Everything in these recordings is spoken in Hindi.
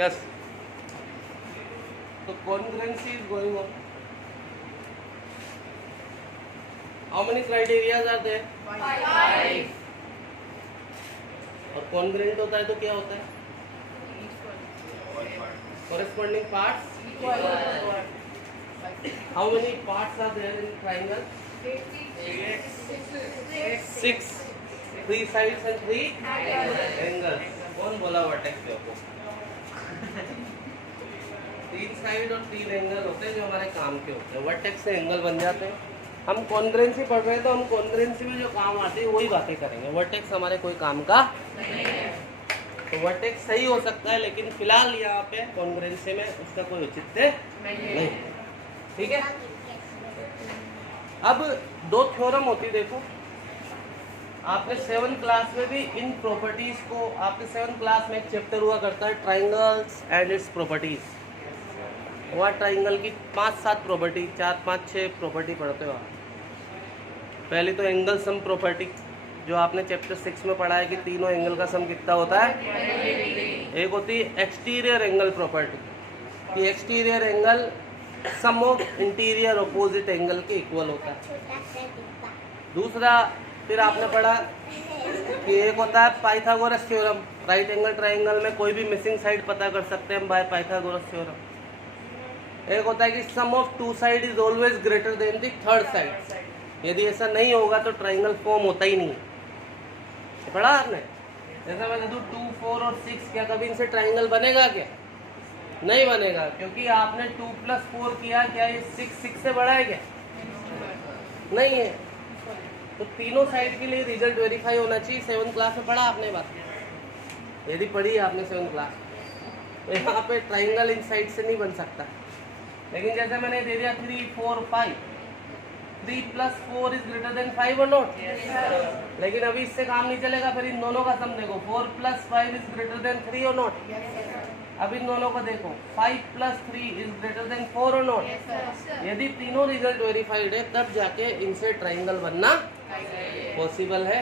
Yes. So congruency is going on. How many criteria are there? 5. और कॉन्ग्रेंट होता है तो क्या होता है? Corresponding parts. How many parts are there in triangle? 6. 3 sides and 3 angles. कौन बोला वर्टेक्स के आपको? 3 साइड और 3 एंगल होते हैं जो हमारे काम के होते हैं। वर्टेक्स से एंगल बन जाते हैं। हम कॉन्ग्रेंसी पढ़ रहे हैं तो हम कॉन्ग्रेंसी में जो काम आते हैं वही बातें करेंगे। वर्टेक्स हमारे कोई काम का नहीं है। तो वर्टेक्स सही हो सकता है लेकिन फिलहाल यहाँ पे कॉन्ग्रेंसी में उसका कोई औचित्य नहीं। ठीक है। अब 2 थ्योरम होती, देखो आपने 7th क्लास में भी इन प्रॉपर्टीज को, आपके 7th क्लास में एक चैप्टर हुआ करता है ट्राइंगल्स एंड इट्स प्रॉपर्टीज। वहाँ ट्राइंगल की 5-7 प्रॉपर्टी, 4-5-6 प्रॉपर्टी पढ़ते हो आप। पहली तो एंगल सम प्रॉपर्टी जो आपने चैप्टर 6 में पढ़ा है कि तीनों एंगल का सम कितना होता है। एक होती है एक्सटीरियर एंगल प्रॉपर्टी कि exterior angle sum of interior opposite angle के इक्वल होता है। दूसरा फिर आपने पढ़ा कि एक होता है Pythagoras theorem, right angle triangle में कोई भी मिसिंग साइड पता कर सकते हैं बाय पाइथागोरस थ्योरम। एक होता है कि sum of 2 side is always greater than the third side. यदि ऐसा नहीं होगा तो ट्राइंगल फॉर्म होता ही नहीं है। पढ़ा आपने? जैसा मैं कहूँ 2, 4 और 6, क्या कभी इनसे ट्राइंगल बनेगा क्या? नहीं बनेगा, क्योंकि आपने 2 + 4 किया, क्या ये 6 से बड़ा है क्या? नहीं है। तो तीनों साइड के लिए रिजल्ट वेरीफाई होना चाहिए। 7th क्लास में पढ़ा आपने बात, यदि पढ़ी आपने 7th क्लास, तो यहाँ पे ट्राइंगल इन साइड से नहीं बन सकता। लेकिन जैसे मैंने दे दिया 3, 4, 5, 3 + 4 इज ग्रेटर देन 5 और नॉट। लेकिन अभी इससे काम नहीं चलेगा, फिर इन दोनों का सम देखो, 4 + 5 इज ग्रेटर देन 3 और नॉट। अब इन दोनों को देखो, 5 + 3 इज ग्रेटर देन 4 और नॉट। यदि तीनों रिजल्ट वेरीफाइड है तब जाके इनसे ट्राइंगल बनना पॉसिबल है।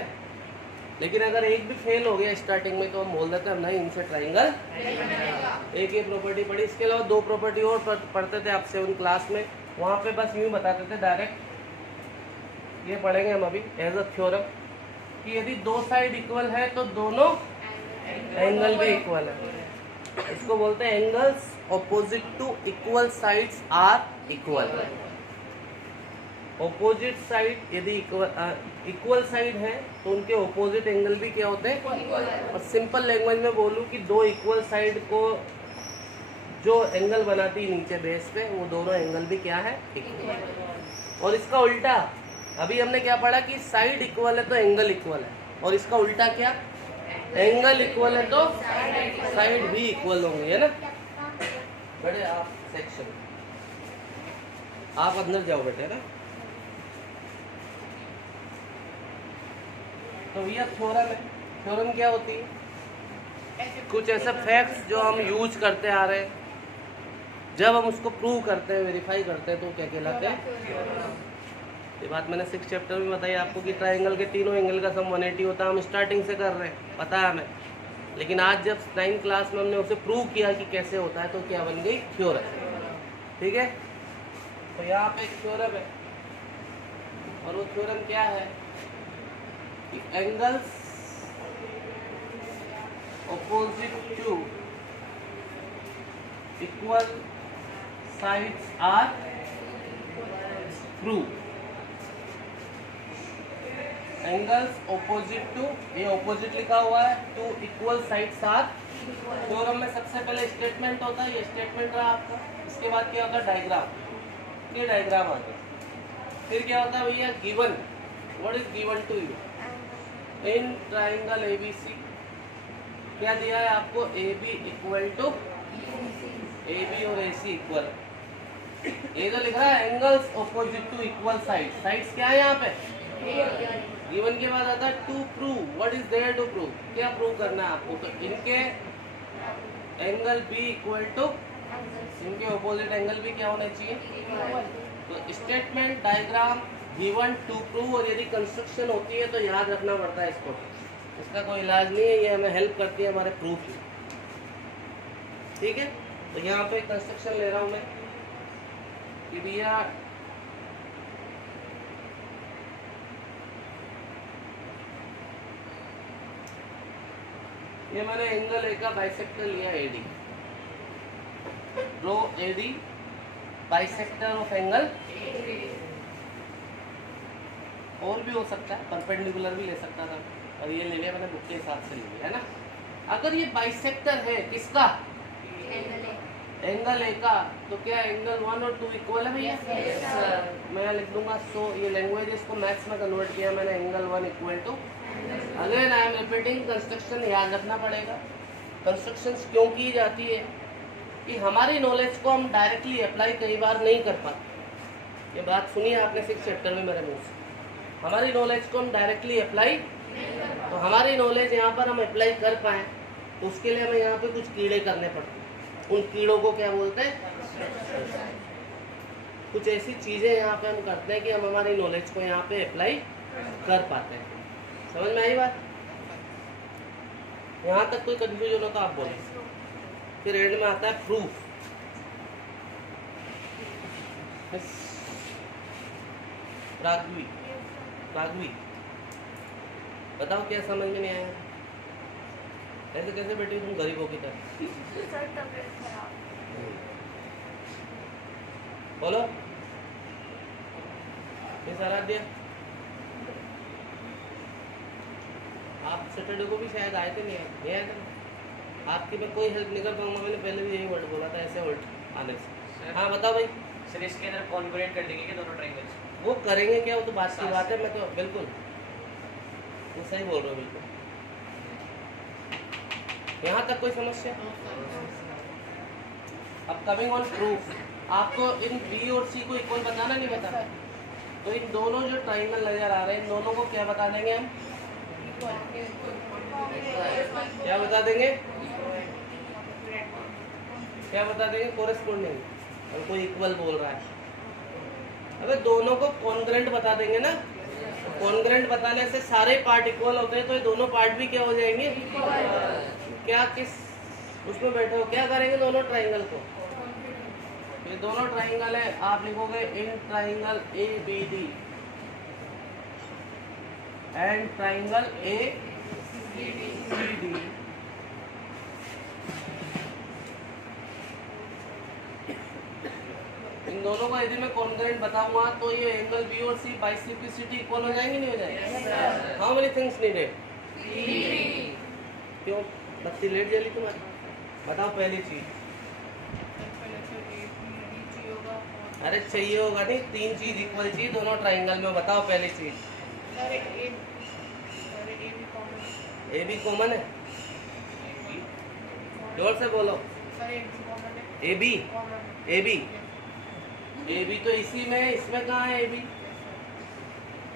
लेकिन अगर एक भी फेल हो गया स्टार्टिंग में तो हम बोल देते हैं नहीं, इनसे ट्राइंगल एक ही प्रॉपर्टी पढ़ी। इसके अलावा 2 प्रॉपर्टी और पढ़ते थे आप 7th क्लास में। वहाँ पे बस यूँ बताते थे डायरेक्ट, ये पढ़ेंगे हम अभी एज अ थ्योरम कि यदि 2 साइड इक्वल है तो दोनों एंगल भी इक्वल है। इसको बोलते हैं angles opposite to equal sides are equal. Opposite side यदि इक्वल साइड है तो उनके ऑपोजिट एंगल भी क्या होते हैं? और सिंपल लैंग्वेज में बोलूँ कि 2 इक्वल साइड को जो एंगल बनाती है नीचे बेस पे, वो दोनों एंगल भी क्या है? इक्वल। और इसका उल्टा, अभी हमने क्या पढ़ा कि साइड इक्वल है तो एंगल इक्वल है, और इसका उल्टा क्या? एंगल इक्वल है तो साइड भी इक्वल होंगे, है ना? बड़े आप सेक्शन, आप अंदर जाओ बेटे ना। तो ये थ्योरम है। थ्योरम क्या होती है? कुछ ऐसे फैक्ट्स जो हम यूज करते आ रहे हैं, जब हम उसको प्रूव करते हैं, वेरीफाई करते हैं, तो क्या कहलाते हैं? ये बात मैंने 6th चैप्टर में बताई आपको कि ट्राइंगल के तीनों एंगल का सम 180 होता है। हम स्टार्टिंग से कर रहे हैं, पता है हमें। लेकिन आज जब 9th क्लास में हमने उसे प्रूव किया कि कैसे होता है, तो क्या बन गई? थ्योरम। ठीक है। तो यहाँ पे एक थ्योरम है, और वो थ्योरम क्या है कि angles opposite to equal sides are true. Angles opposite to, ये ऑपोजिट लिखा हुआ है, to equal sides are. Theorem में सबसे पहले स्टेटमेंट होता है, ये स्टेटमेंट रहा आपका। इसके बाद क्या होता है? डायग्राम। ये डायग्राम आता है। फिर क्या होता है भैया? Given. What is given to you in triangle A B C? क्या दिया है आपको? AB इक्वल टू AB और AC इक्वल। ये जो लिख रहा है angles opposite to equal side, sides क्या है यहाँ पे? गिवन के बाद आता है to prove. What is there to prove? क्या प्रूव करना है आपको? तो इनके एंगल B इक्वल टू, इनके ऑपोजिट एंगल भी क्या होने चाहिए? तो statement, diagram, given, to prove, और यदि कंस्ट्रक्शन होती है तो याद रखना पड़ता है इसको। इसका कोई इलाज नहीं है, ये हमें हेल्प करती है हमारे प्रूफ में। ठीक है। तो यहाँ पे कंस्ट्रक्शन ले रहा हूँ मैं कि भैया ये मैंने एंगल ए का बाइसेक्टर लिया A D, draw A D bisector of angle, और भी हो सकता है, परपेंडिकुलर भी ले सकता था, और ये ले लिया मैंने बुक के हिसाब से ले लिया, है ना। अगर ये बाइसेक्टर है किसका, एंगल ए का, तो क्या एंगल 1 और 2 इक्वल है भैया? मैं लिख दूंगा। सो ये लैंग्वेज को मैथ्स में कन्वर्ट किया मैंने, angle 1 equal to, again I am repeating, construction याद रखना पड़ेगा। कंस्ट्रक्शन क्यों की जाती है कि हमारी नॉलेज को हम डायरेक्टली अप्लाई कई बार नहीं कर पाते। ये बात सुनिए आपने 6 चैप्टर में मेरे मुंह से, हमारी नॉलेज को हम डायरेक्टली अप्लाई, तो हमारी नॉलेज यहाँ पर हम अप्लाई कर पाएँ तो उसके लिए हमें यहाँ पे कुछ कीड़े करने पड़ते हैं। उन कीड़ों को क्या बोलते हैं? कुछ ऐसी चीज़ें यहाँ पे हम करते हैं कि हम हमारी नॉलेज को यहाँ पे अप्लाई कर पाते हैं। समझ में आई बात? यहाँ तक कोई कंफ्यूजन हो तो आप बोलें। फिर एंड में आता है प्रूफ। राघवी, राघवी बताओ क्या समझ में नहीं आया? ऐसे कैसे बैठी तुम गरीबों की तरह? बोलो, किस आराध्या? आप सैटरडे को भी शायद आए थे, नहीं आए थे? आपकी मैं कोई हेल्प नहीं कर पाऊंगा, मैंने पहले भी यही वर्ड बोला था, ऐसे वर्ड आने से। हाँ बताओ भाई। सर इसके अंदर कॉन्ग्रुएंट कर देंगे क्या दोनों ट्रायंगल्स? वो करेंगे क्या, वो तो बात की बात है। मैं तो बिल्कुल वो सही बोल रहा हूँ, बिल्कुल। यहाँ तक कोई समस्या? अब कमिंग ऑन प्रूफ, आपको इन बी और सी को इक्वल बताना नहीं बताना, तो इन दोनों जो ट्राइंगल नजर आ रहे हैं इन दोनों को क्या बता देंगे हम? क्या बता देंगे? क्या बता देंगे? कोरेस्पोंडिंग। और कोई इक्वल बोल रहा है, अबे दोनों को कॉन्ग्रेंट बता देंगे ना। कॉन्ग्रेंट बताने से सारे पार्ट इक्वल होते हैं, तो ये दोनों पार्ट भी क्या हो जाएंगे? क्या किस उसमें बैठे हो, क्या करेंगे दोनों ट्राइंगल को? ये दोनों ट्राइंगल है, आप लिखोगे in triangle A B D and triangle A C D. इन दोनों को यदि मैं कॉन्ग्रेंट बताऊंगा तो ये एंगल बी और सी बाइसेप्टिसिटी इक्वल हो जाएंगे, नहीं हो जाएंगे? How many things needed? क्यों बत्ती लेट जली तुम्हारी? बताओ पहली चीज। अरे चाहिए होगा नहीं, 3 चीज इक्वल चाहिए दोनों ट्राइंगल में। बताओ पहली चीज। ए भी कॉमन है, जोर से बोलो। A B, A B, A B तो इसी में है, इसमें कहाँ है ए बी?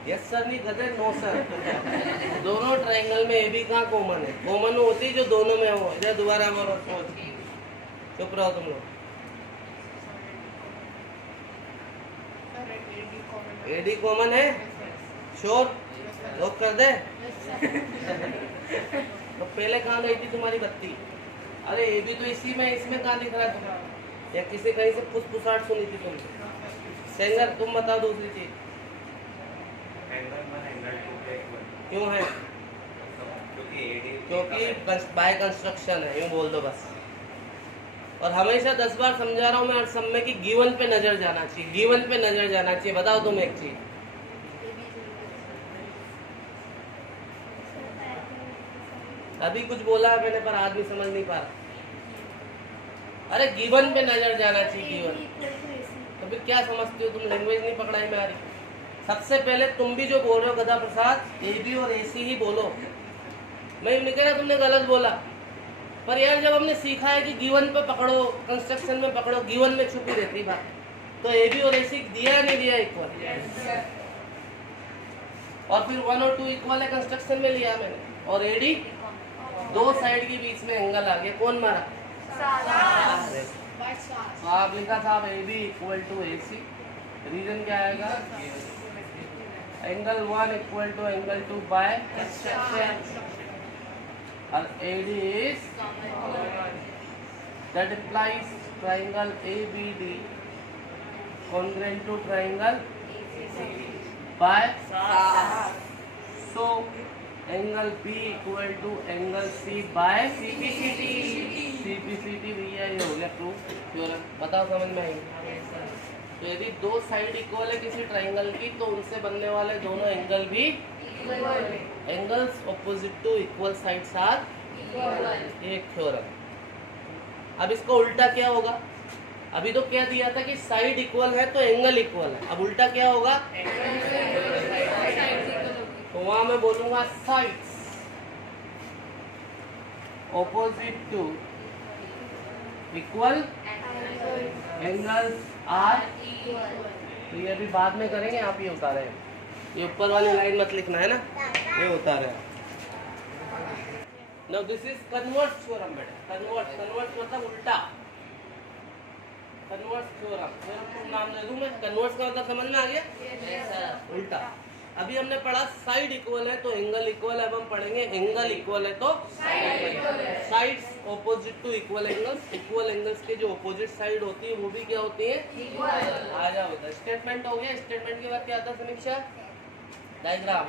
यस सर, नहीं गधे, नो सर। दोनों ट्राइंगल में ए बी कहाँ कॉमन है? कॉमन होती है जो दोनों में हो। इधर दोबारा बोलो, चुप रहो तुम लोग। ए डी कॉमन है, श्योर? लॉक कर दे। तो पहले कहाँ गई थी तुम्हारी बत्ती? अरे ए बी तो इसी में, इसमें कहाँ दिख रहा है तुम्हें? या किसी कहीं से फुसफुसाहट सुनी थी तुमने? सेंगर तुम बताओ दूसरी चीज। क्यों है? क्योंकि बाय कंस्ट्रक्शन है, यूँ बोल दो बस। और हमेशा 10 बार समझा रहा हूँ मैं हर समय कि गिवन पे नजर जाना चाहिए, गिवन पे नजर जाना चाहिए। बताओ तुम एक चीज। अभी कुछ बोला मैंने पर आदमी समझ नहीं पा रहा। अरे गिवन पे नजर जाना चाहिए, गिवन। तो फिर क्या समझती हो तुम? लैंग्वेज नहीं पकड़ाई मेरी। सबसे पहले तुम भी जो बोल रहे हो गधा प्रसाद, ए बी और ए सी ही बोलो। मैं नहीं कह रहा तुमने गलत बोला, पर यार जब हमने सीखा है कि गिवन पे पकड़ो, कंस्ट्रक्शन में पकड़ो, गिवन में छुपी रहती बात। तो ए बी और ए सी दिया नहीं दिया इक्वल? और फिर 1 और 2 इक्वल है, कंस्ट्रक्शन में लिया मैंने। और ए डी, दो साइड के बीच में एंगल आ गया, कौन मारा? तो आप लिखा साहब A B equal to A C. Reason क्या आएगा? Angle 1 equal to angle 2 by construction, और A D is that implies triangle ABD congruent to triangle by so angle B equal to angle C by CPCT भैया ये हो गया प्रूफ थ्योरम। बताओ समझ में आई? तो यदि दो साइड इक्वल है किसी ट्राइंगल की तो उनसे बनने वाले दोनों एंगल भी angles opposite to equal sides are एक थ्योरम। अब इसका उल्टा क्या होगा? अभी तो क्या दिया था कि साइड इक्वल है तो एंगल इक्वल है, अब उल्टा क्या होगा? तो वहां मैं बोलूंगा sides opposite to equal angles are. तो ये अभी बाद में करेंगे, आप ये उतारे हैं, ये ऊपर वाली लाइन मत लिखना है ना, ये उतारे हैं। Now this is converse theorem बेटा। कन्वर्स मतलब उल्टा। कन्वर्स थ्योरम नाम दे दूं मैं। कन्वर्स का मतलब समझ में आ गया? उल्टा। अभी हमने पढ़ा साइड इक्वल है तो एंगल इक्वल है, अब हम पढ़ेंगे एंगल इक्वल है तो sides opposite to equal angles. Equal angles के जो ऑपोजिट साइड होती है वो भी क्या होती है? आ जाओ बेटा। स्टेटमेंट हो गया। स्टेटमेंट के बाद क्या आता है समीक्षा? डायग्राम।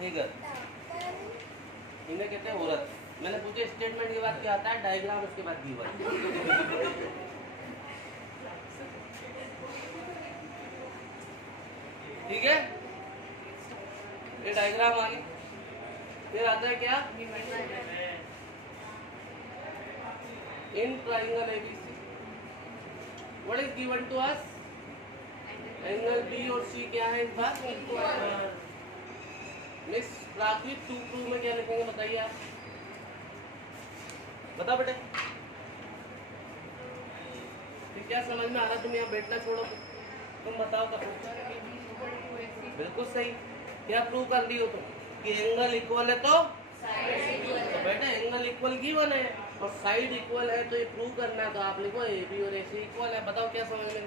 ठीक है, इन्हें कहते हैं औरत। मैंने पूछा स्टेटमेंट के बाद क्या आता है? डायग्राम, उसके बाद गिवन। ठीक है, ये डायग्राम आ गई। फिर आता है क्या? In triangle A B C what is given to us? Angle B और सी क्या है इस बार? मिस प्राकृत टू प्रूव में क्या लिखेंगे बताइए आप? बता बेटे, क्या समझ में आ रहा? तुम यहाँ बैठना छोड़ो, तुम बताओ कब? बिल्कुल सही। क्या प्रूव कर दी हो तुम? कि एंगल इक्वल है तो बेटा एंगल इक्वल गिवन है और साइड इक्वल है तो ये प्रूव करना है, तो आप लिखो ए बी और ए सी इक्वल है। बताओ क्या समझ में?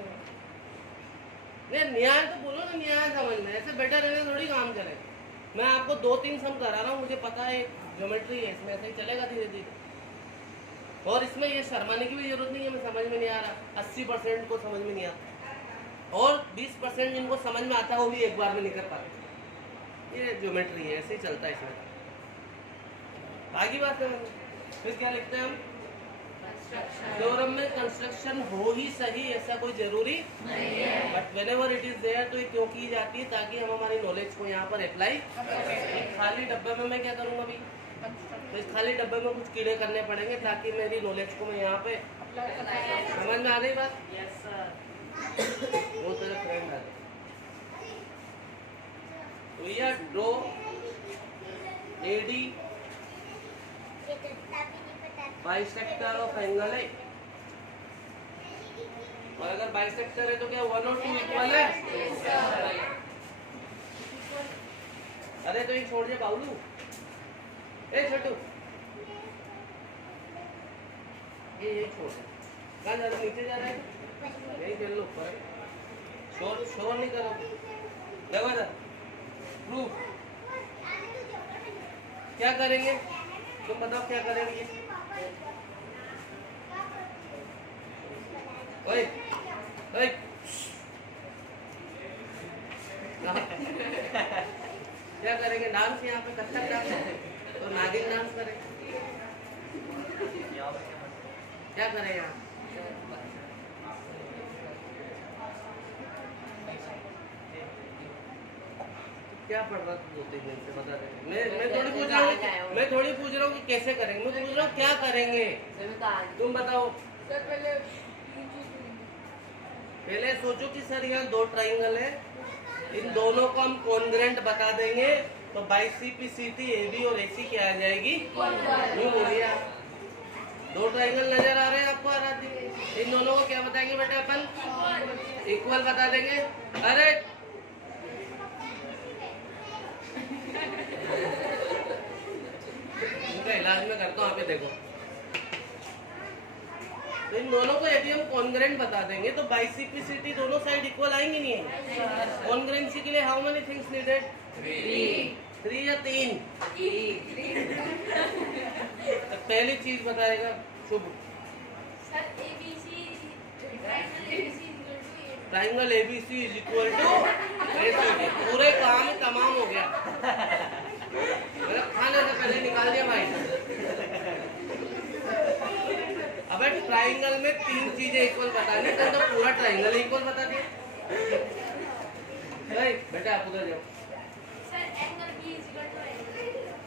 नहीं न्याय तो बोलो ना, न्याय समझ में। ऐसे बैठे रहने थोड़ी काम चले। मैं आपको 2-3 सम करा रहा हूँ, मुझे पता है ज्योमेट्री है, इसमें ऐसे ही चलेगा धीरे धीरे। और इसमें ये शर्माने की भी जरूरत नहीं है। मैं समझ में नहीं आ रहा, 80% को समझ में नहीं आता और 20% जिनको समझ में आता है वो भी एक बार में नहीं कर पाते। ये ज्योमेट्री है, ऐसे ही चलता है इसमें। आगे बात है। फिर क्या लिखते हैं हम? थ्योरम में कंस्ट्रक्शन हो ही सही ऐसा कोई जरूरी नहीं है, but whenever it is there तो ये क्यों की जाती है? ताकि हम हमारी नॉलेज को यहाँ पर अप्लाई। खाली डब्बे में मैं क्या करूँगा अभी? तो इस खाली डब्बे में कुछ कीड़े करने पड़ेंगे ताकि मेरी नॉलेज को मैं यहाँ पे समझ में आ रही बात? Yes sir. वो तेरे फ्रेंड है तो ये draw A D bisector of angle है। और अगर बाइसेक्टर है तो क्या 1 और 2 इक्वल है? अरे तो ये छोड़ दे बाबू। ए छोटू, ये छोड़ दे। कहाँ जा रहा? नीचे जा रहा है? यही खेल लो ऊपर। शोर नहीं करो। देखो इधर प्रूफ क्या करेंगे? तुम बताओ क्या करेंगे? ओए ओए क्या करेंगे? डांस यहाँ पे कथक डांस तो नागिन डांस करें। क्या करें यहाँ? क्या पढ़ रहा तू 2-3 दिन से? बता रहे। मैं थोड़ी पूछ रहा हूँ कि कैसे करेंगे, मैं पूछ रहा हूँ क्या करेंगे। तुम बताओ। पहले सोचो कि सर यहाँ 2 ट्राइंगल है, इन दोनों को हम कॉन्ग्रेंट बता देंगे तो बाई CPCT AB और AC क्या आ जाएगी? यूँ बोलिए। 2 ट्राइंगल नजर आ रहे हैं आपको? आराधी इन दोनों को क्या बताएंगे बेटा? अपन इक्वल बता देंगे। अरे इनका इलाज में करता हूँ, आप देखो। तो इन दोनों को यदि हम कॉन्ग्रेंट बता देंगे तो बाई CPCT दोनों साइड इक्वल आएंगी नहीं? कॉन्ग्रेंसी के लिए हाउ मेनी थिंग्स नीडेड? 3 या 3? तो पहली चीज बताएगा Shubh sir ABC triangle ABC is equal to ACD। पूरे काम तमाम हो गया, मतलब खाने से पहले निकाल दिया भाई। अबे ट्राइंगल में 3 चीजें इक्वल बतानी तो पूरा ट्राइंगल इक्वल बता दिया। बेटा आप उधर जाओ। सर एंगल B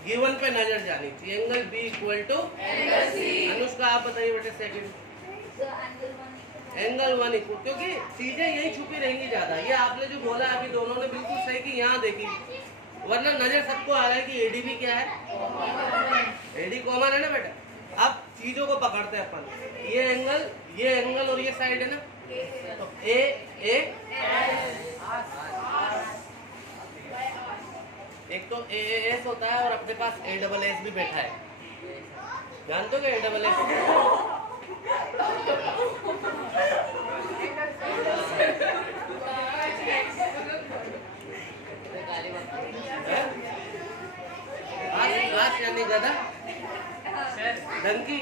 गिवन पे नजर जानी चाहिए। Angle B equal to Anushka आप बताइए बेटे सेकंड। एंगल 1 इक्वल, क्योंकि चीजें यही छुपी रहेंगी ज्यादा। ये आपने जो बोला अभी दोनों ने बिल्कुल सही कि यहाँ देखी, वरना नजर सबको आ रहा है कि AD भी क्या है, AD कॉमन है ना बेटा। अब चीजों को पकड़ते हैं अपन। ये एंगल और ये साइड है ना, तो A एक तो AAS होता है और अपने पास ASS भी बैठा है। जानते हो क्या ASS? लास्ट यानी गधा सर धनकी।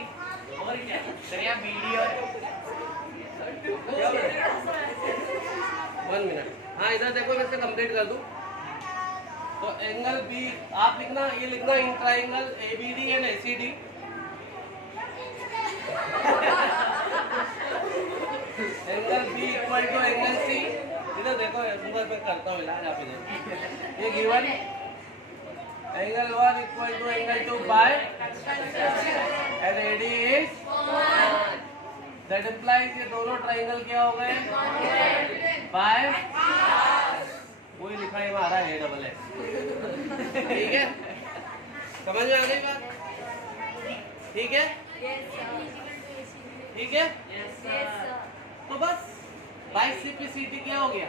और क्या सर, यहाँ BD और 1 मिनट। हाँ इधर देखो, मैं इसे कंप्लीट कर दूं। तो एंगल B आप लिखना, ये लिखना in triangle ABD and ACD। Angle B equal to angle C। इधर देखो, मैं करता हूँ इलाज, आप इधर ये given angle 1 equal to angle 2 by and AD is that implies ये दोनों ट्राइंगल क्या हो गए बाय, वही लिखा है हमारा ASS। ठीक है, समझ में आ गई बात? ठीक है, ठीक है। तो बस बाई सिंप्लिसिटी क्या हो गया,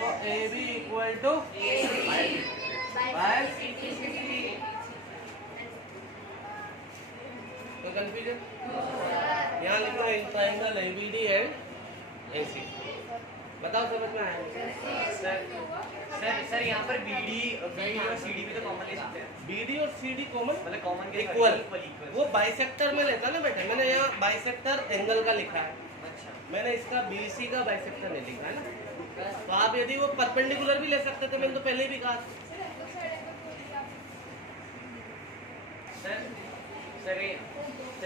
तो AB इक्वल टू बाय, तो कंफ्यूजन यहाँ लिखो इन ट्राइंगल ABD एंड AC। बताओ समझ में आया? सर यहाँ पर BD और CD भी तो कॉमन ले सकते हैं। BD और CD कॉमन, मतलब कॉमन के इक्वल। इक्वल। वो बाइसेक्टर में लेता ना बेटा, मैंने यहाँ बाइसेक्टर एंगल का लिखा है, अच्छा मैंने इसका BC का बाइसेक्टर नहीं लिखा है ना। तो आप यदि वो परपेंडिकुलर भी ले सकते थे, मैंने तो पहले भी कहा। सर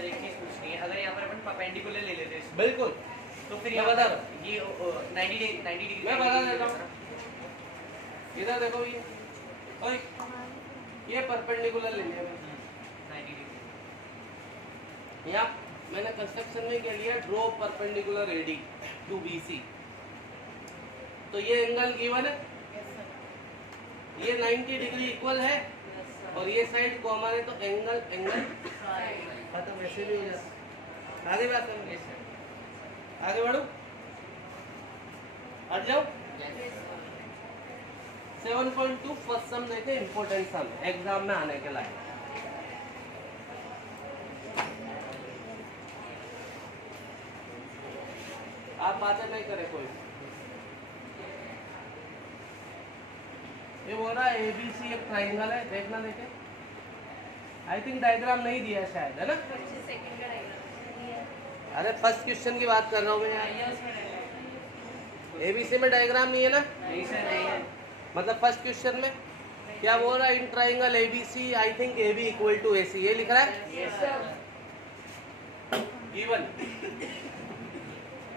एक चीज पूछनी है, अगर यहाँ पर अपन परपेंडिकुलर ले लेते हैं बिल्कुल, तो फिर मैं यहाँ बता पर ये 90 डिग्री मैं बता देता हूँ। इधर देखो, ओए, ये परपेंडिकुलर ले लिया मैंने। 90 डिग्री। यहाँ मैंने कंस्ट्रक्शन में क्या लिया, draw perpendicular AD to BC। तो ये एंगल गिवन है, ये 90 डिग्री इक्वल है और ये साइड कॉमन है, तो एंगल खत्म, वैसे भी हो जाता। आगे बात करेंगे, आगे बढ़ो, हट जाओ। 7.2 फर्स्ट सम देखे, इंपॉर्टेंट सम एग्जाम में आने के लायक। आप बातें नहीं करें कोई। ये बोल रहा है ABC एक ट्राइंगल है, देखना देखे। आई थिंक डायग्राम नहीं दिया शायद, है ना? अरे फर्स्ट क्वेश्चन की बात कर रहा हूँ मैं यार। ABC में डायग्राम नहीं है ना? नहीं सर, नहीं है। मतलब फर्स्ट क्वेश्चन में क्या बोल रहा है, in triangle ABC I think AB equal to AC, ये लिख रहा है। Yes sir. गिवन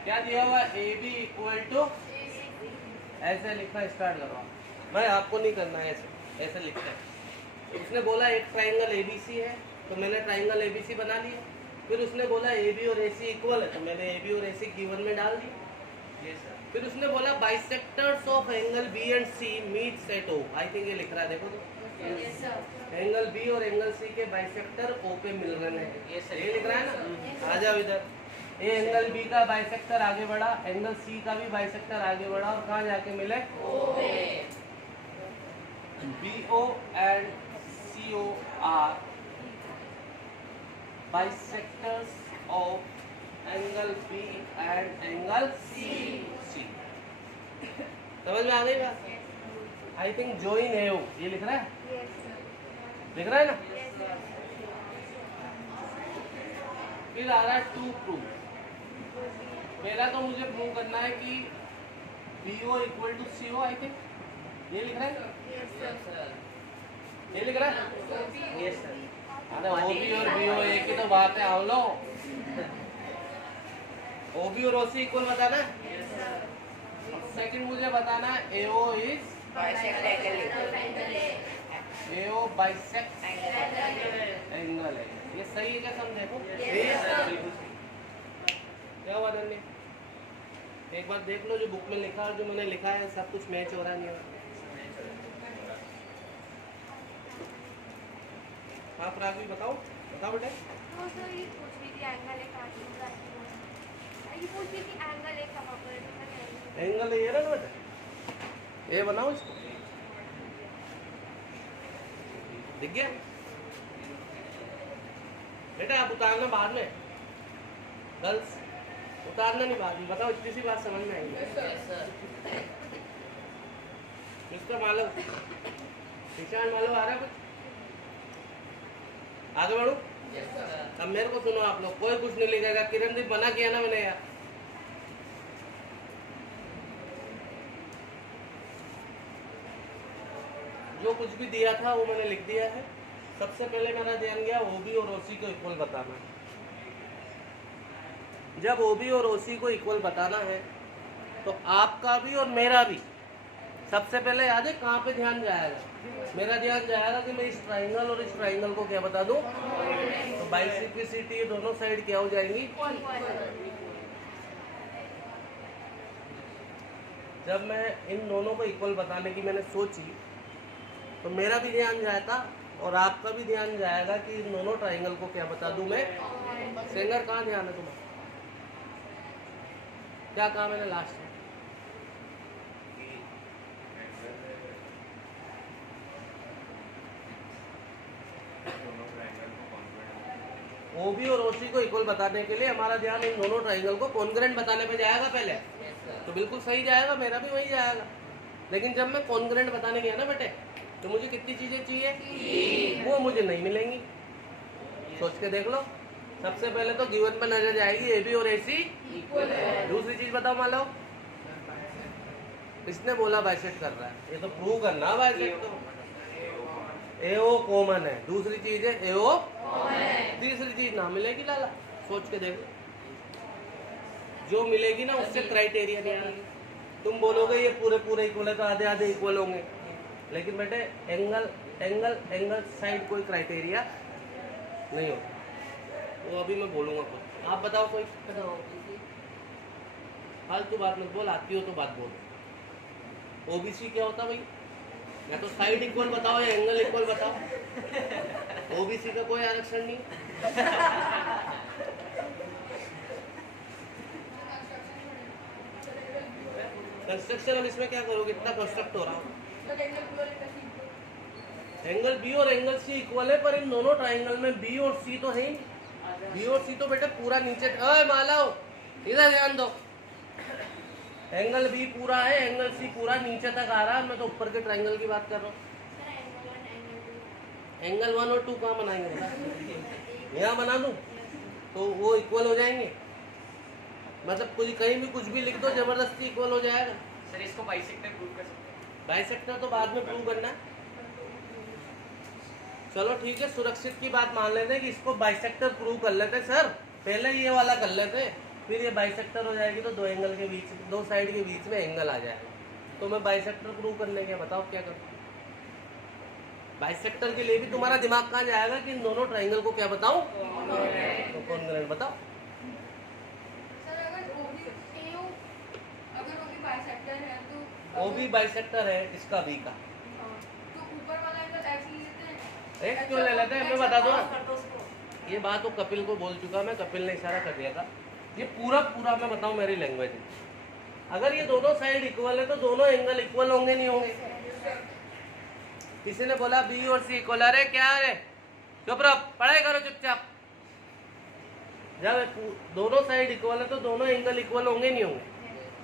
क्या दिया हुआ, AB इक्वल टू, ऐसे लिखना स्टार्ट करो। मैं आपको नहीं करना है, ऐसे लिखते हैं। उसने बोला एक ट्राइंगल ABC है, तो मैंने ट्राइंगल ABC बना लिया। फिर उसने बोला AB और AC इक्वल है, तो मैंने AB और AC गिवन में डाल दी। Yes sir. फिर उसने बोला bisectors of angle B and C meets eight O। I think ये लिख रहा है, देखो तो एंगल B और एंगल C के बाइसेक्टर O पे मिल रहे हैं। Yes, sir. ये लिख रहा है ना, आ जाओ इधर। ये एंगल B का बाइसेक्टर आगे बढ़ा, एंगल C का भी बाइसेक्टर आगे बढ़ा और कहाँ जाके मिले, BO and CO are bisectors of angle B and angle C। समझ में आ गई बात? आई थिंक जोइन है वो, ये लिख रहा है, लिख रहा है ना? फिर आ रहा है टू प्रूव। पहला तो मुझे प्रूव करना है कि BO equal to CO, I think ये लिख रहा है, ये लिख रहा है। Yes sir. अरे OB और BO एक ही तो बात है, हम लोग OB और OC इक्वल बताना है। सेकंड मुझे बताना है AO is AO bisect angle है। ये सही है क्या समझे? क्या हुआ धन्य? एक बार देख लो जो बुक में लिखा और जो मैंने लिखा है सब कुछ मैच हो रहा नहीं हो रहा। हाँ प्राग भी बताओ, बताओ बेटे। तो सर ये पूछ रही थी एंगल एक ये पूछ रही थी एंगल एक कहाँ पर है, तो मैंने एंगल ये रहा ना बेटा, ये बनाओ इसको, दिख गया बेटा? आप उतारना बाद में, गर्ल्स उतारना नहीं बाद में, बताओ इतनी सी बात समझ में आएगी। इसका मालूम निशान मालूम आ रहा है कुछ? आगे बढ़ो। अब मेरे को सुनो आप लोग, कोई कुछ नहीं लिखेगा। किरण दीप मना किया ना मैंने यार। जो कुछ भी दिया था वो मैंने लिख दिया है। सबसे पहले मेरा ध्यान गया OB और OC को इक्वल बताना। जब OB और OC को इक्वल बताना है तो आपका भी और मेरा भी सबसे पहले याद है कहाँ पे ध्यान जाएगा? मेरा ध्यान जाएगा कि मैं इस ट्राइंगल और इस ट्राइंगल को क्या बता दूं, तो बाइसेक्टिविटी दोनों साइड क्या हो जाएंगी? जब मैं इन दोनों को इक्वल बताने की मैंने सोची तो मेरा भी ध्यान जाएगा और आपका भी ध्यान जाएगा कि इन दोनों ट्राइंगल को क्या बता दूं मैं। सेंगर कहाँ ध्यान है तुम्हारा? क्या कहा मैंने लास्ट में? OB और OC को इक्वल बताने के लिए हमारा ध्यान इन दोनों ट्राइंगल को कॉन्ग्रुएंट बताने पे जाएगा पहले, तो बिल्कुल सही जाएगा, मेरा भी वही जाएगा। लेकिन जब मैं कॉन्ग्रुएंट बताने गया ना बेटे, तो मुझे कितनी चीजें चाहिए? वो मुझे नहीं मिलेंगी। सोच के देख लो। सबसे पहले तो गिवन पे नजर जाएगी AB और AC इक्वल है। दूसरी चीज बताओ, मान लो इसने बोला बाइसेक्ट कर रहा है, ये तो प्रूव करना बाइसेक्ट तो AO कॉमन है। दूसरी चीज है AO, तीसरी चीज ना मिलेगी लाला। सोच के देखो, जो मिलेगी ना उससे क्राइटेरिया नहीं आएगा। तुम बोलोगे ये पूरे पूरे इक्वल है तो आधे आधे इक्वल होंगे, लेकिन बेटे एंगल एंगल एंगल साइड कोई क्राइटेरिया नहीं होता। वो अभी मैं बोलूंगा कुछ, आप बताओ कोई। फालतू बात मत बोल, आती हो तो बात बोलो। OBC क्या होता भाई? या तो साइड इक्वल बताओ या एंगल इक्वल बताओ। OBC का कोई आरक्षण नहीं। कंस्ट्रक्शन, अब इसमें क्या करोगे? इतना कंस्ट्रक्ट हो रहा है। एंगल B और एंगल C इक्वल है, पर इन दोनों ट्राइंगल में B और C तो है ही। B और C तो बेटा पूरा नीचे। अरे मालाओ इधर ध्यान दो। एंगल B पूरा है, एंगल C पूरा नीचे तक आ रहा है। मैं तो ऊपर के ट्राइंगल की बात कर रहा हूँ। एंगल 1 और 2 कहाँ बनाएंगे? यहाँ बना दूँ तो वो इक्वल हो जाएंगे। मतलब कोई कहीं भी कुछ भी लिख दो, जबरदस्ती इक्वल हो जाएगा। सर इसको बाइसेक्टर प्रूव कर सकते हैं? बाइसेक्टर तो बाद में प्रूव करना है। चलो ठीक है, सुरक्षित की बात मान लेते हैं कि इसको बाइसेक्टर प्रूव कर लेते सर। पहले ये वाला कर लेते, फिर ये बाइसेक्टर हो जाएगी तो दो एंगल के बीच, दो साइड के बीच में एंगल आ जाएगा। तो मैं बाइसेक्टर प्रूव करने के, बताओ क्या करूँ? बाइसेक्टर के लिए भी तुम्हारा दिमाग कहाँ जाएगा कि इन दोनों ट्राइंगल को क्या बताऊं? तो कॉन्ग्रुएंट बताओ। सर अगर AO बाइसेक्टर है तो OB बाइसेक्टर है इसका B का, तो ऊपर वाला एंगल X ले लेते हैं। एक क्यों ले लेते हैं? मैं बता दूं, ये बात तो कपिल को बोल चुका मैं, कपिल ने इशारा कर दिया था। ये पूरा पूरा मैं बताऊं मेरी लैंग्वेज में, अगर ये दोनों साइड इक्वल है तो दोनों एंगल इक्वल होंगे नहीं होंगे? किसी ने बोला B और C इक्वल, अरे क्या है, चुप रहो, पढ़ाई करो चुपचाप। जब दोनों साइड इक्वल है तो दोनों एंगल इक्वल होंगे नहीं होंगे?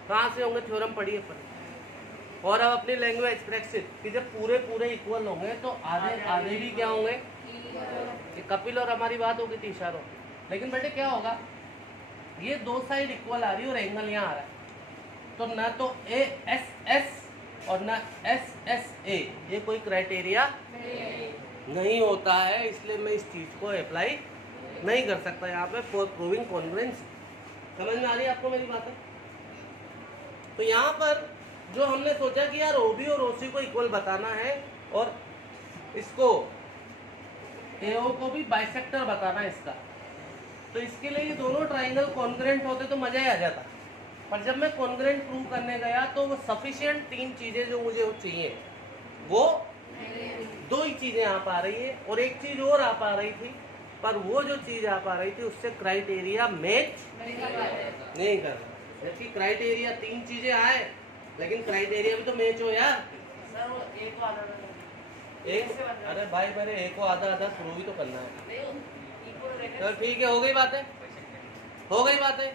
कहाँ से होंगे? थ्योरम पढ़िए अपन। और अब अपनी लैंग्वेज एक्सप्रेसिव कि जब पूरे पूरे इक्वल होंगे तो आधे आधे भी क्या होंगे? कि कपिल और हमारी बात होगी थी इशारों। लेकिन बेटे क्या होगा, ये दो साइड इक्वल आ रही है और एंगल यहाँ आ रहा है, तो ना तो ए एस एस और ना एस एस ए ये कोई क्राइटेरिया नहीं होता है, इसलिए मैं इस चीज़ को अप्लाई नहीं कर सकता यहाँ पे फॉर प्रूविंग कॉन्ग्रुएंसी। समझ में आ रही है आपको मेरी बातें? तो यहाँ पर जो हमने सोचा कि यार ओबी और ओसी को इक्वल बताना है और इसको एओ को भी बाइसेक्टर बताना है इसका, तो इसके लिए ये दोनों ट्राइंगल कॉन्ग्रुएंट होते तो मजा ही आ जाता। पर जब मैं कॉन्ग्रुएंट प्रूव करने गया तो वो सफिशिएंट तीन चीजें जो मुझे वो चाहिए वो दो ही चीजें आ पा रही है और एक चीज और आ पा रही थी, पर वो जो चीज आ पा रही थी उससे क्राइटेरिया मैच नहीं कर रहा। जबकि क्राइटेरिया तीन चीजें आए लेकिन क्राइटेरिया भी तो मैच हो यार। सर वो एक को आधा एक अरे भाई मेरे एक को आधा आधा शुरू भी तो करना है। इक्वल तो ठीक है, हो गई बातें, हो गई बातें।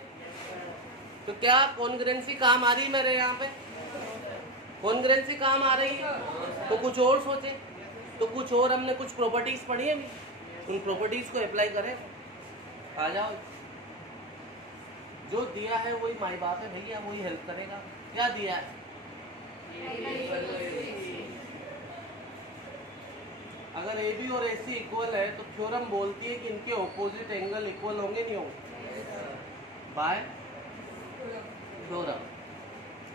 तो क्या कॉन्ग्रुएंसी काम आ रही है मेरे यहाँ पे? कॉन्ग्रुएंसी काम आ रही है तो कुछ और सोचे, तो कुछ और हमने कुछ प्रॉपर्टीज पढ़ी है, उन प्रॉपर्टीज को अप्लाई करें। आ जाओ, जो दिया है वही माई बाप है भैया, वही हेल्प करेगा। क्या दिया है? अगर ए बी और ए सी इक्वल है तो थ्योरम बोलती है कि इनके ऑपोजिट एंगल इक्वल होंगे, नहीं होंगे? Bye theorem.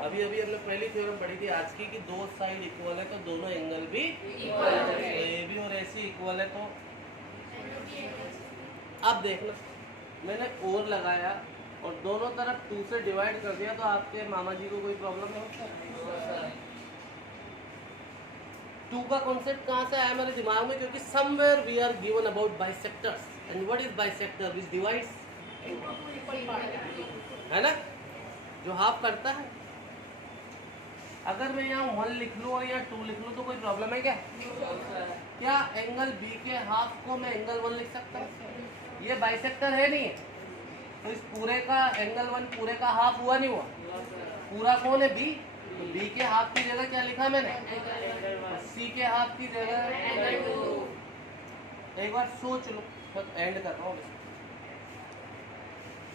अभी अभी हमने पहली थ्योरम पढ़ी थी आज की कि दो साइड इक्वल है तो दोनों एंगल भी इक्वल है। तो ए बी और ए सी इक्वल है तो अब देखना, मैंने और लगाया और दोनों तरफ 2 से डिवाइड कर दिया, तो आपके मामा जी को कोई प्रॉब्लम नहीं? 2 का कॉन्सेप्ट कहाँ से आया मेरे दिमाग में? क्योंकि somewhere we are given about bisectors and what is bisector? Which divides, है ना, जो हाफ करता है। अगर मैं यहाँ 1 लिख लूँ और यहाँ 2 लिख लूँ तो कोई प्रॉब्लम है क्या? क्या एंगल बी के हाफ को मैं एंगल 1 लिख सकता हूँ? ये बाइसेक्टर है नहीं, तो इस पूरे का एंगल 1 पूरे का हाफ हुआ नहीं हुआ? पूरा कौन है? बी। तो बी के हाफ की जगह क्या लिखा मैंने? सी के हाफ की जगह। एक बार सोच लो, बस एंड कर रहा हूँ।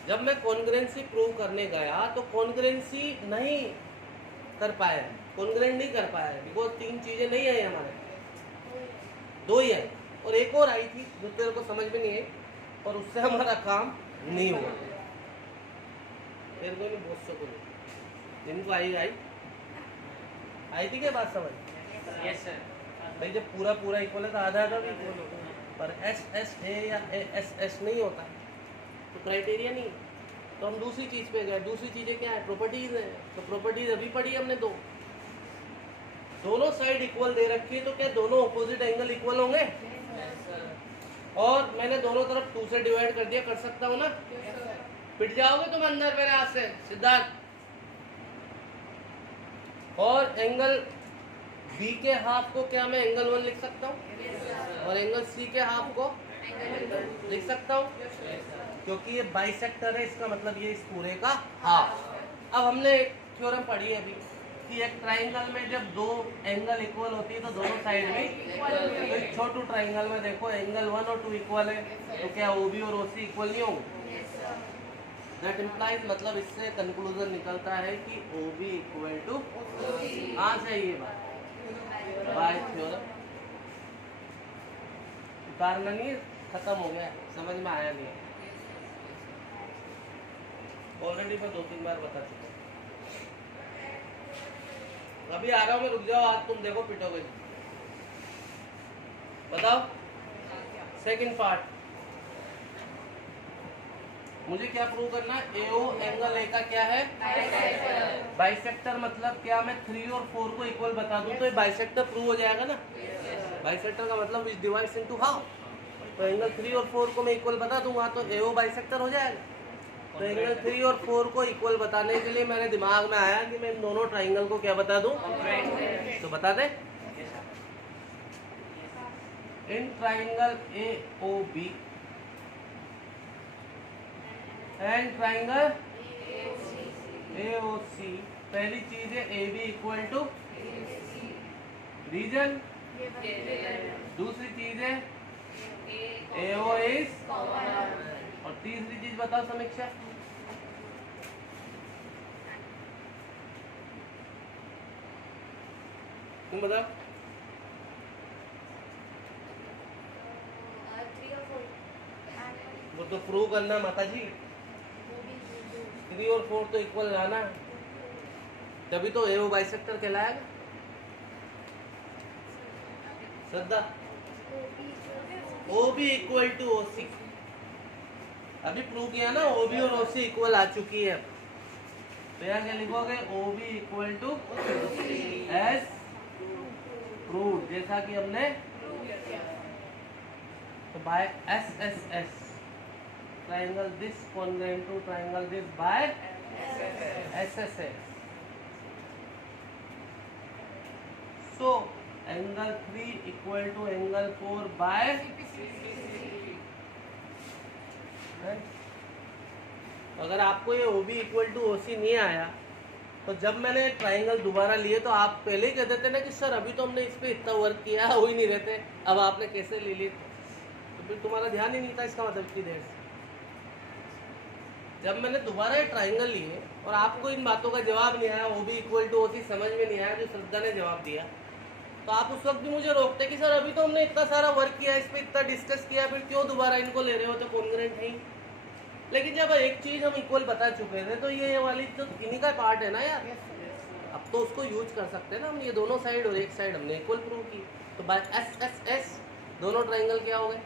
जब मैं कॉन्ग्रुएंसी प्रूव करने गया तो कॉन्ग्रुएंसी नहीं कर पाया, कॉन्ग्रुएंट नहीं कर पाया बिकॉज 3 चीजें नहीं आई हमारे, 2 ही आई और एक और आई थी जो तेरे को समझ में नहीं आई और उससे हमारा काम नहीं हुआ। तेरे को नहीं बहुत सको, जिनको आई थी क्या बात समझ? Yes sir. भाई जब पूरा पूरा इक्वल है तो आधा आधा भी इक्वल होता है, पर एस एस ए या एस एस नहीं होता तो क्राइटेरिया नहीं। तो हम दूसरी चीज पे गए। दूसरी चीजें क्या है? प्रॉपर्टीज है। तो प्रॉपर्टीज अभी पढ़ी हमने दो। दोनों साइड इक्वल दे रखी है तो क्या दोनों ऑपोजिट एंगल इक्वल होंगे? और मैंने दोनों तरफ 2 से डिवाइड कर दिया, कर सकता हूँ ना? पिट जाओगे तुम अंदर मेरे हाथ से सिद्धार्थ। और एंगल बी के हाफ को क्या मैं एंगल 1 लिख सकता हूँ और एंगल सी के हाफ को लिख सकता हूँ, क्योंकि ये बाइसेक्टर है, इसका मतलब ये इस पूरे का हाफ। अब हमने एक थ्योरम पढ़ी है अभी कि एक ट्राइंगल में जब 2 एंगल इक्वल होती है तो दोनों साइड में, तो एक छोटू ट्राइंगल में देखो एंगल 1 और 2 इक्वल है तो क्या ओबी और ओसी इक्वल नहीं होंगे? दैट इम्प्लाइज, मतलब इससे कंक्लूजन निकलता है कि ओबी इक्वल टू, हाँ सही है बात, बाय थ्योरम। उतारना नहीं है, खत्म हो गया, समझ में आया नहीं, ऑलरेडी मैं 2-3 बार बता चुका। अभी आ रहा हूँ मैं, रुक जाओ, आज तुम देखो पिटोगे। बताओ सेकंड पार्ट, मुझे क्या प्रूव करना है? एओ एंगल ए का क्या है? बाइसेक्टर। मतलब क्या मैं 3 और 4 को इक्वल बता दूं तो ये बाइसेक्टर प्रूव हो जाएगा ना? बाइसेक्टर का मतलब विच डिवाइड्स इनटू हाफ। तो एंगल 3 और 4 को मैं इक्वल बता दूंगा तो एओ बाइसेक्टर हो जाएगा। तो एंगल 3 और 4 को इक्वल बताने के लिए मेरे दिमाग में आया कि मैं इन दोनों ट्राइंगल को क्या बता दूं? तो बता दे। In triangle A O B and triangle A O C, पहली चीज है A B equal to reason, दूसरी चीज है ए ओ इज, और तीसरी चीज बताओ समीक्षा। तुम बताओ। 3 और 4 वो तो प्रूव करना माता जी, 3 और 4 तो इक्वल लाना, तभी तो एओ बाइसेक्टर कहलाएगा। Shraddha, O B equal to O C, अभी प्रूव किया ना, ओ बी और ओ सी इक्वल आ चुकी है। तो यहाँ क्या लिखोगे, O B equal to as prove, जैसा कि हमने तो by S S S triangle this congruent to triangle this by S S S. So angle 3 equal to angle 4 by, अगर आपको ये O B equal to O C नहीं आया तो जब मैंने ट्राइंगल दोबारा लिए तो आप पहले ही कह देते ना कि सर अभी तो हमने इस पे इतना वर्क किया, हो ही नहीं रहते, अब आपने कैसे ले ली, तो फिर तुम्हारा ध्यान ही नहीं था, इसका मतलब इतनी देर से। जब मैंने दोबारा ये ट्राइंगल लिए और आपको इन बातों का जवाब नहीं आया, O B equal to O C समझ में नहीं आया जो श्रद्धा ने जवाब दिया, तो आप उस वक्त भी मुझे रोकते कि सर अभी तो हमने इतना सारा वर्क किया, इस पे इतना डिस्कस किया, फिर क्यों दोबारा इनको ले रहे हो, तो कॉन्ग्रुएंट है ही। लेकिन जब एक चीज हम इक्वल बता चुके थे तो ये वाली तो इन्हीं का पार्ट है ना यार, अब तो उसको यूज कर सकते हैं ना हम, ये दोनों साइड और एक साइड हमने इक्वल प्रूव की। तो बाय एस एस एस दोनों ट्राइंगल क्या हो गए,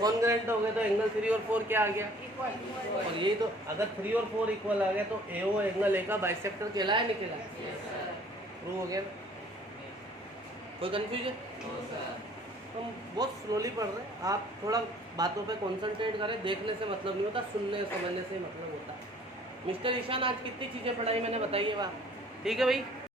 कॉन्ग्रुएंट हो गए, तो एंगल 3 और 4 क्या आ गया, और यही तो, अगर 3 और 4 इक्वल आ गया तो एओ एंगल ए का बाइसेक्टर कहलाया नहीं कहलाया, प्रूव हो गया। कोई कंफ्यूजन? तुम बहुत स्लोली पढ़ रहे हैं, आप थोड़ा बातों पे कंसंट्रेट करें, देखने से मतलब नहीं होता, सुनने समझने से मतलब होता है। मिस्टर ईशान आज कितनी चीज़ें पढ़ाई मैंने बताइए बात, ठीक है भाई।